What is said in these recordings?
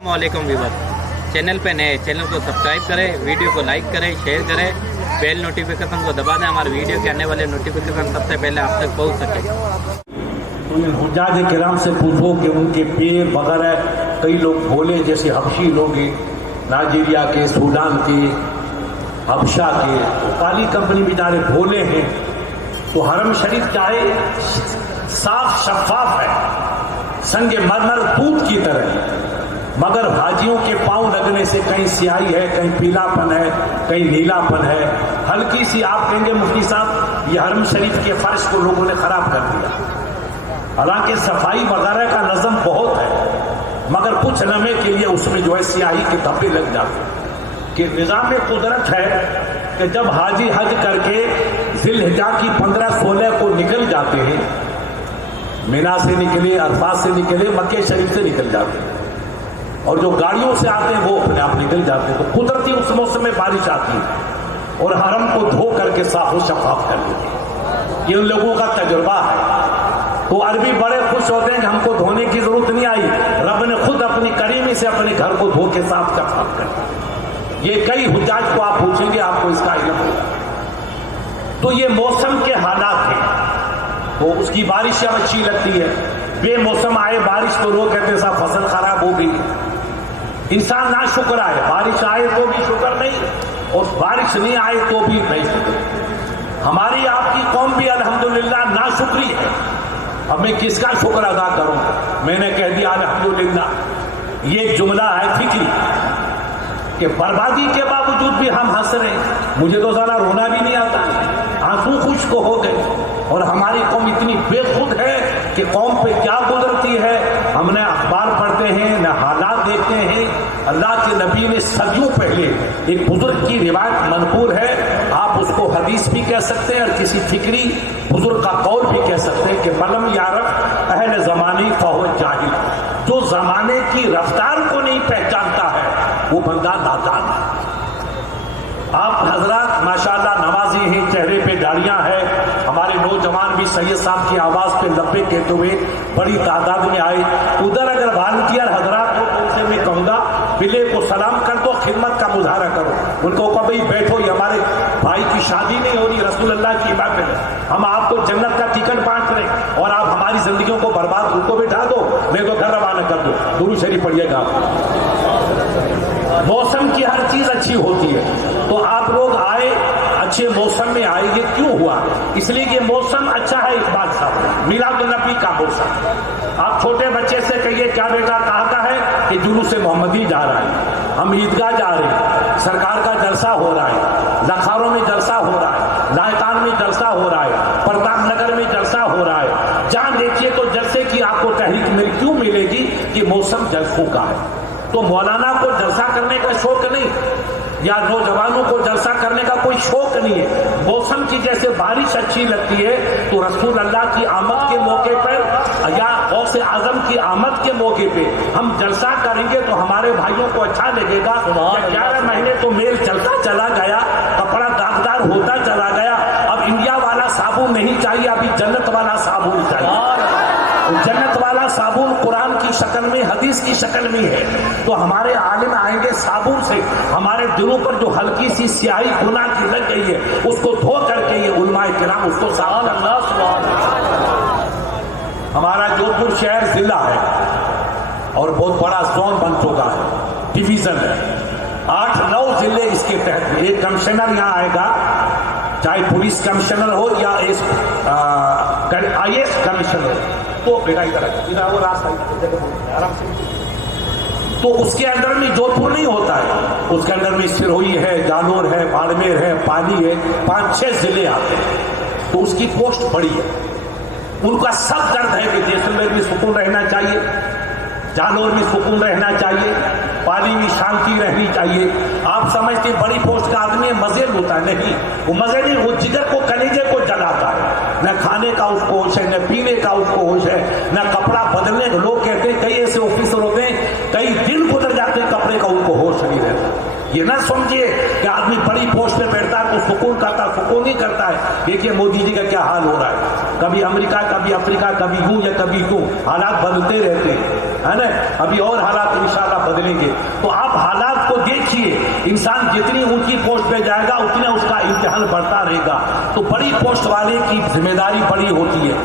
वालेकुम viewer, channel पे नए चैनल को सब्सक्राइब करें, वीडियो को लाइक करें, शेयर करें, बेल नोटिफिकेशन को दबा दें। हमारे वीडियो के आने वाले नोटिफिकेशन सबसे पहले आप तक पहुंच सके। तो इन हुज्जाज किराम से पूछो कि उनके पैर वगैरह, कई लोग भोले जैसे हबशी लोग हैं, नाइजीरिया के, सूडान के, हबशा के, तो काली कंपनी बेचारे भोले हैं। तो हरम शरीफ चाहे साफ शफाफ है, संगे मरमर दूध की तरह, मगर हाजियों के पांव लगने से कहीं स्याही है, कहीं पीलापन है, कहीं नीलापन है, हल्की सी। आप कहेंगे मुफ्ती साहब ये हरम शरीफ के फर्श को लोगों ने खराब कर दिया। हालांकि सफाई वगैरह का नज़म बहुत है, मगर कुछ लम्हे के लिए उसमें जो है स्याही के धब्बे लग जाते हैं। कि निज़ाम कुदरत है कि जब हाजी हज करके ज़िलहिज्जा की 15-16 को निकल जाते हैं, मीना से निकले, अरफात से निकले, मक्के शरीफ से निकल जाते हैं, और जो गाड़ियों से आते हैं वो अपने आप निकल जाते हैं, तो कुदरती उस मौसम में बारिश आती है और हरम को धो करके साफ और शफाफ कर देती है। ये उन लोगों का तजुर्बा है। तो अरबी बड़े खुश होते हैं कि हमको धोने की जरूरत नहीं आई, रब ने खुद अपनी करीमी से अपने घर को धो के साफ शफाफ कर दिया। ये कई हुज्जाज को आप पूछेंगे, आपको इसका इल्म होगा। तो ये मौसम के हालात हैं, तो उसकी बारिश जब अच्छी लगती है, बेमौसम आए बारिश तो लोग कहते हैं साहब फसल खराब हो गई। इंसान ना शुक्र आए, बारिश आए तो भी शुक्र नहीं, और बारिश नहीं आए तो भी नहीं शुक्र। हमारी आपकी कौम भी अल्हम्दुलिल्लाह ना शुक्री है। अब मैं किसका शुक्र अदा करूं? मैंने कह दिया अल्हम्दुलिल्लाह। ये जुमला है फिक्री कि बर्बादी के बावजूद भी हम हंस रहे हैं। मुझे तो ज़रा रोना भी नहीं आता, आंसू खुश्क हो गए। और हमारी कौम इतनी बेखुद है कि कौम पे क्या गुजरती है हम न अखबार पढ़ते हैं, न हालात देखते हैं। अल्लाह के नबी ने सदियों पहले एक बुजुर्ग की रिवायत मनकूल है, आप उसको हदीस भी कह सकते हैं और किसी फिक्री बुजुर्ग का कौल भी कह सकते हैं कि मलम यारफ अहल ज़मानी फहुव जाहिल। जो ज़माने की रफ्तार को नहीं पहचानता है वो बंदा नादान है। आप हजरात माशाअल्लाह नमाजी हैं, चेहरे पे दाढ़ियां हैं। हमारे नौजवान भी सैयद साहब की आवाज पे लब्बे कहते हुए बड़ी तादाद में आए। उधर अगर वॉलंटियर हजरात हो तो उनसे मैं कहूँगा बिले को सलाम कर दो, खिदमत का मुजाहरा करो। उनको कहो भाई बैठो, ये हमारे भाई की शादी नहीं हो रही, रसूल अल्लाह की इबादत है, हम आपको जन्नत का टिकट बांट रहे और आप हमारी जिंदगियों को बर्बाद, उनको बिठा दो, मैं तो घर रवाना कर दो। दुरूद शरीफ पढ़िएगा। मौसम की हर चीज अच्छी होती है, तो आप लोग आए, अच्छे मौसम में आए। ये क्यों हुआ? इसलिए कि मौसम अच्छा है। इस बात साहब मिलादुन्नबी का मौसम। आप छोटे बच्चे से कहिए क्या बेटा कहाँ का है, कि जुलूस मोहम्मदी जा रहा है, हम ईदगाह जा रहे हैं, सरकार का जलसा हो रहा है, लखारों में जलसा हो रहा है, लायकान में जलसा हो रहा है, प्रताप नगर में जलसा हो रहा है। जहाँ देखिए तो जलसे की आपको तहरीक क्यों मिलेगी कि मौसम जलसों का है। तो मौलाना को जलसा करने का शौक नहीं, या नौजवानों को जलसा करने का कोई शौक नहीं है। मौसम की जैसे बारिश अच्छी लगती है, तो रसूल अल्लाह की आमद के मौके पर या गौस आजम की आमद के मौके पे हम जलसा करेंगे तो हमारे भाइयों को अच्छा लगेगा। 11 महीने तो मेल चलता चला गया, कपड़ा दागदार होता चला गया। अब इंडिया वाला साबुन नहीं चाहिए, अभी जन्नत वाला साबुन चाहिए। जन्नत वाला साबुन कुरान की शक्ल में, हदीस की शक्ल में है। तो हमारे आलिम आएंगे साबुन से, हमारे दिलों पर जो हल्की सी स्याही गुनाह की लग गई है उसको धो करके ये उलमाए किराम उसको साफ करना। हमारा जोधपुर शहर जिला है और बहुत बड़ा जोन बन चुका है, डिवीजन है। 8-9 जिले इसके तहत। एक कमिश्नर यहाँ आएगा, चाहे पुलिस कमिश्नर हो या IAS कमिश्नर हो, तो बेटा इधर वो रास्ता आराम से। तो उसके अंदर में जोधपुर नहीं होता है, उसके अंदर में सिरोही है, जालोर है, बाड़मेर है, पाली है, 5-6 जिले आते हैं। तो उसकी पोस्ट बड़ी है। उनका सब दर्द है कि जैसलमेर में सुकून रहना चाहिए, जालोर में सुकून रहना चाहिए, पाली में शांति रहनी चाहिए। आप समझते बड़ी पोस्ट का आदमी मजे होता है, नहीं, वो मजे नहीं, वो जिगर को, कलेजे को जलाता है। न खाने का उसको होश है, न पीने का उसको होश है, न कपड़ा बदलने का। लोग कहते हैं, कई ऐसे ऑफिसर होते हैं कई दिन गुजर जाते हैं कपड़े का उनको होश नहीं रहता। ये ना समझिए कि आदमी बड़ी पोस्ट पे बैठता है तो सुकून करता, सुकून नहीं करता है। देखिए मोदी जी का क्या हाल हो रहा है, कभी अमेरिका, कभी अफ्रीका, कभी यूं या कभी यूं, हालात बदलते रहते हैं। ہے نا. ابھی اور حالات انشاءاللہ بدلیں گے. تو آپ حالات کو دیکھیے. انسان جتنی اونچی پوسٹ پہ جائے گا اتنا اس کا امتحان بڑھتا رہے گا. تو بڑی پوسٹ والے کی ذمہ داری بڑی ہوتی ہے,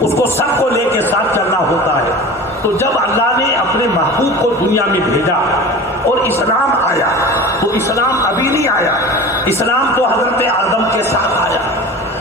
اس کو سب کو لے کے ساتھ چلنا ہوتا ہے. تو جب اللہ نے اپنے محبوب کو دنیا میں بھیجا اور اسلام آیا, تو اسلام ابھی نہیں آیا, اسلام تو حضرت آدم کے ساتھ آیا.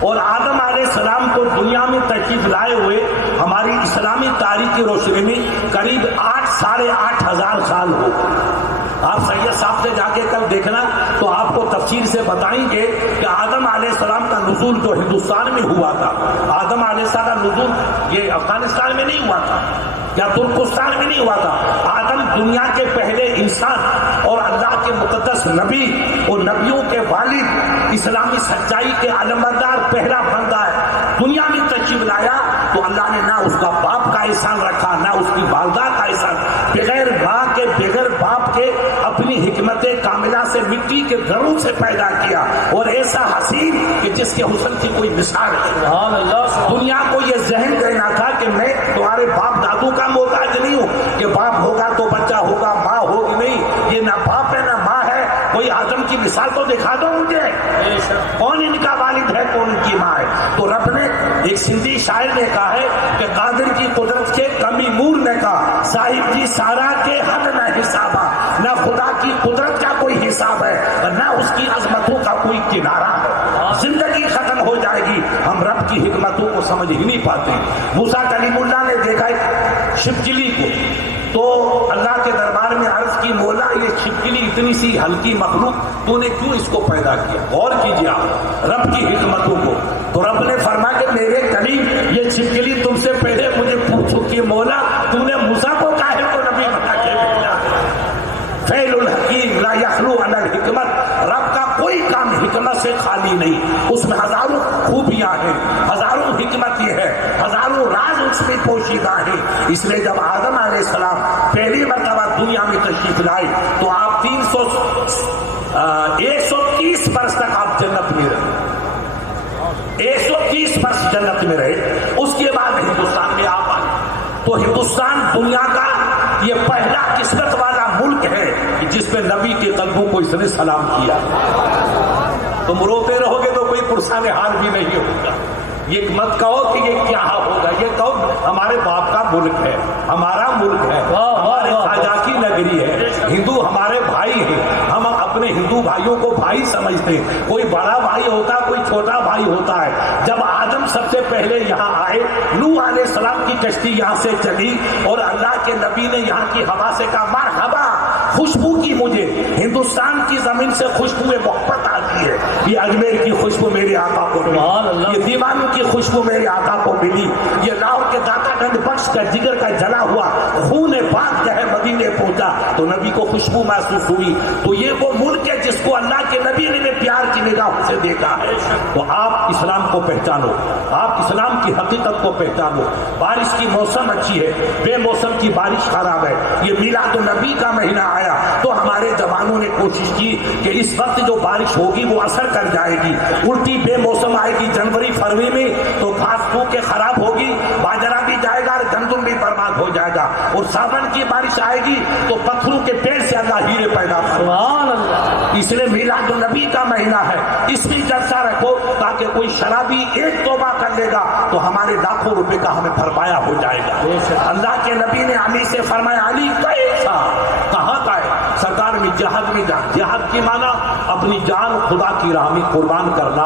اور آدم علیہ السلام کو دنیا میں تشریف لائے ہوئے ہماری اسلامی تاریخ کی روشنی میں قریب 8,500 سال ہو. آپ سید صاحب سے جا کے کل دیکھنا تو آپ کو تفصیل سے بتائیں گے کہ آدم علیہ السلام کا نزول جو ہندوستان میں ہوا تھا, آدم علیہ السلام کا نزول یہ افغانستان میں نہیں ہوا تھا یا ترکستان میں نہیں ہوا تھا. آدم دنیا کے پہلے انسان اور اللہ کے مقدس نبی اور نبیوں کے والد, اسلامی سچائی کے علمبردار پہلا بندہ ہے. دنیا میں تشریف لایا تو اللہ نے نہ اس کا باپ کا احسان رکھا نہ اس کی والدہ کا احسان. بغیر ماں کے بغیر باپ کے اپنی حکمت کاملہ سے مٹی کے گھروں سے پیدا کیا, اور ایسا حسین کہ جس کے حسن کی کوئی مثال نہیں. دنیا کو یہ ذہن دینا تھا کہ میں تمہارے باپ دادو کا محتاج نہیں ہوں کہ باپ ہوگا تو بچہ ہوگا, ماں ہوگی نہیں. یہ نہ باپ ہے نہ ماں ہے. کوئی آدم کی مثال تو دکھا دو مجھے, کون ان کا والد ہے کون ان کی ماں ہے. تو رب نے ایک سندھی شاعر نے کہا ہے کہ قادر کی قدرت کے کمی مور نے کہا, صاحب کی سارا کے حد نہ حسابہ. نہ خدا کی قدرت کا کوئی حساب ہے اور نہ اس کی عظمتوں کا کوئی کنارہ ہے. زندگی ختم ہو جائے گی, ہم رب کی حکمتوں کو سمجھ ہی نہیں پاتے. موسیٰ کلیم اللہ نے دیکھا شپکلی کو, تو اللہ کے دربار میں عرض کی, مولا یہ چھپکلی اتنی سی ہلکی مخلوق تو نے کیوں اس کو پیدا کیا؟ غور کیجیے آپ رب کی حکمتوں کو. تو رب نے فرمایا کہ میرے قریب یہ چھپکلی تم سے پہلے مجھے پوچھو کہ مولا تو نے موسیٰ کو کاہے کو نبی بنا کے بھیجا؟ فعل الحکیم لا یخلو عن الحکمت. رب کا کوئی کام حکمت سے خالی نہیں, اس میں ہزاروں خوبیاں ہیں, ہزاروں حکمت یہ ہے, ہزاروں راز اس میں پوشیدہ ہیں. اس لیے جب آدم علیہ السلام پہلی مرتبہ دنیا میں تشریف لائے تو آپ 130 برس تک آپ جنت میں رہے, 130 برس جنت میں رہے. اس کے بعد ہندوستان میں آپ آئے. تو ہندوستان دنیا کا یہ پہلا قسمت والا ملک ہے جس میں نبی کے قلبوں کو اس نے سلام کیا. تم روتے رہو گے تو کوئی پرسان حال بھی نہیں ہوگا. یہ مت کہو کہ یہ کیا ہوگا, یہ کہو ہمارے باپ کا ملک ہے, ہمارا ملک ہے, ہمارے خواجہ کی نگری ہے. ہندو ہمارے بھائی ہیں, ہم اپنے ہندو بھائیوں کو بھائی سمجھتے ہیں. کوئی بڑا بھائی ہوتا ہے, کوئی چھوٹا بھائی ہوتا ہے. جب آدم سب سے پہلے یہاں آئے, نوح علیہ السلام کی کشتی یہاں سے چلی اور اللہ کے نبی نے یہاں کی ہوا سے کہا مرحبا, خوشبو کی مجھے ہندوستان کی زمین سے خوشبو محبت آتی ہے. یہ اجمیر کی خوشبو میرے آقا کو ملی, یہ دیوانوں کی خوشبو میرے آقا کو ملی, یہ لاہور کے داتا گنج بخش کا جگر کا جلا ہوا خون پاک جو ہے مدینے پہنچا تو نبی کو خوشبو محسوس ہوئی. تو یہ وہ ملک ہے جس کو اللہ کے نبی نے پیار کی نگاہوں سے دیکھا ہے. تو آپ اسلام کو پہچانو, آپ اسلام کی حقیقت کو پہچانو. بارش کی موسم اچھی ہے, بے موسم کی بارش خراب ہے. یہ میلاد النبی کا مہینہ آیا تو ہمارے جوانوں نے کوشش کی کہ اس وقت جو بارش ہوگی وہ اثر کر جائے گی. الٹی بے موسم آئے گی جنوری فروری میں تو گھاس پھوس کے خراب ہوگی, باجرہ بھی جائے گا اور گندم بھی برباد ہو جائے گا. اور ساون کی بارش آئے گی تو پتھروں کے پیڑ سے اللہ ہیرے پیدا کرے. اس لیے میلاد النبی کا مہینہ ہے, اس میں جلسہ رکھو تاکہ کوئی شرابی ایک توبہ کر لے گا تو ہمارے لاکھوں روپے کا ہمیں بھرپایا ہو جائے گا. اللہ کے نبی نے علی سے فرمایا, علی کیسا, کہاں کا ہے؟ سرکار میں جہاد میں جان. جہاد کی معنی اپنی جان خدا کی راہ میں قربان کرنا,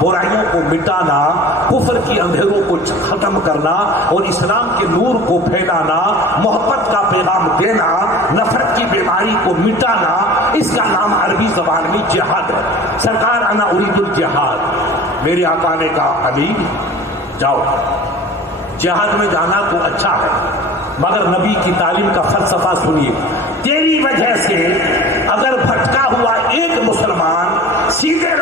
برائیوں کو مٹانا, کفر کی اندھیروں کو ختم کرنا اور اسلام کے نور کو پھیلانا, محبت کا پیغام دینا, نفرت کی بیماری کو مٹانا. اس کا نام عربی زبان میں جہاد ہے. سرکار انا ارید الجہاد, میرے آقا نے کہا علی جاؤ, جہاد میں جانا تو اچھا ہے مگر نبی کی تعلیم کا فلسفہ سنیے. تیری وجہ سے اگر بھٹکا ہوا ایک مسلمان سیدھے